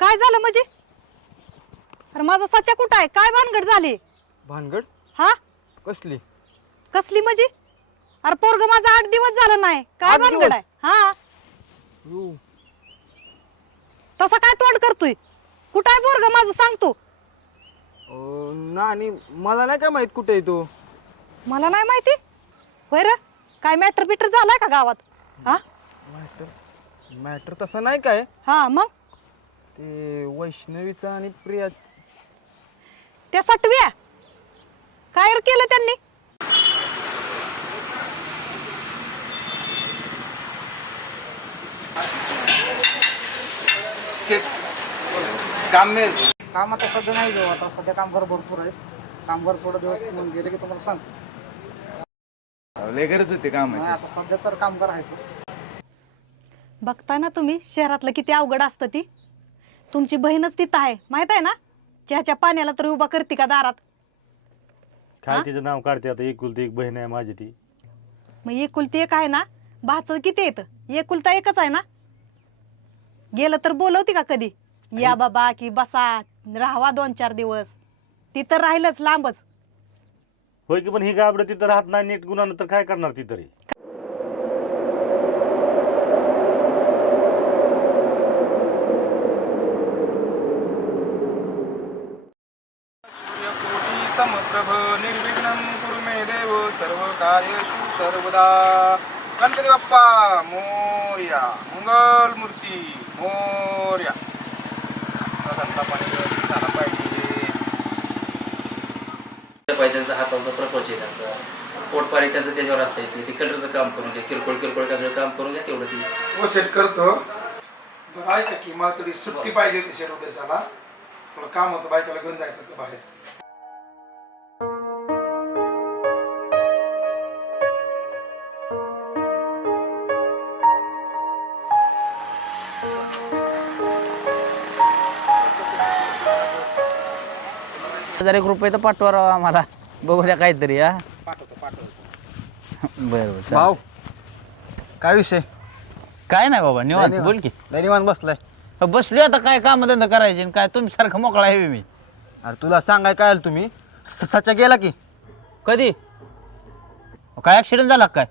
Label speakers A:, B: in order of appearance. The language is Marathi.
A: काय झालं म्हणजे? अरे माझा सच्या कुठं आहे? काय भानगड झाली?
B: भानगड?
A: हा?
B: कसली?
A: कसली म्हणजे? अरे पोरग माझा आठ दिवस झालं नाही. काय
B: आठ
A: भानगड
B: दिवस?
A: आहे? हा?
B: यू.
A: तसा काय तोंड करतोय? कुठं आहे पोरग माझं? सांगतो
B: ना आणि मला नाही काय माहीत कुठे तो?
A: मला नाही माहिती? होय रे काय मॅटर बिटर झालाय का गावात? हा?
B: मॅटर मॅटर तसं नाही काय?
A: हा मग?
B: ते वैष्णवीचा आणि प्रिया
A: त्या सटव्या काय रे केलं त्यांनी?
B: काम मिळेल
C: काम आता सध्या नाही घेऊ आता सध्या कामगार भरपूर आहेत कामगार थोडं दिवस मग गेले की तुम्हाला सांग
B: लय गरज होती कामाची.
C: आता सध्या तर कामगार आहेत.
A: बघताय ना तुम्ही शहरातलं किती अवघड असतं ती? तुमची बहीणच तिथं आहे माहीत आहे ना? चहाच्या पाण्याला तरी उभा करते का दारात?
D: काय
A: हा?
D: तिचं नाव काढते आता? एकुलती एक बहीण आहे माझी ती.
A: मग एकुलती एक आहे ना? भाचं किती येतं एकुलता एकच आहे ना? गेलं तर बोलवती का कधी? या बाबा की बसा राहावा दोन चार दिवस. ती तर राहिलंच लांबच.
D: होय की पण ही गाबडं तिथं राहत नाही नीट गुन्हा तर काय करणार ती तरी?
B: समप्रभ निर्विघ्नं कुरु मे देव सर्व कार्येषु सर्वदा। गणपती बाप्पा मोर्या। मंगल मूर्ती मोर्या धंदा पाणी झाला पाहिजे.
E: पाहिजे त्यांचा हातावरचा प्रपंच आहे त्यांचा. पोटपारी त्यांचं त्याच्यावर असतं ते तिकडचं काम करून घ्या. किरकोळ किरकोळ काय काम करून घ्या तेवढं ती.
F: हो सेट करतो. बरं ऐका की मला तरी सुट्टी पाहिजे होती सेट उद्याच्याला थोडं काम होतं बायकोला घेऊन जायचं होतं बाहेर.
G: हजार एक रुपये तर पाठवा राव आम्हाला. बघू द्या काहीतरी हा. बरं बरं चालेल.
B: भाऊ काय विषय?
G: काय नाही बाबा निवांत. बोल की.
B: लय निवांत बसलाय.
G: बसलो आता काय काम धंदा करायचे आणि काय? तुमच्यासारखं मोकळा आहे मी.
B: अरे तुला सांगाय काय आलं तुम्ही? स- गेला की?
G: कधी? काय ऍक्सिडेंट झाला का काय?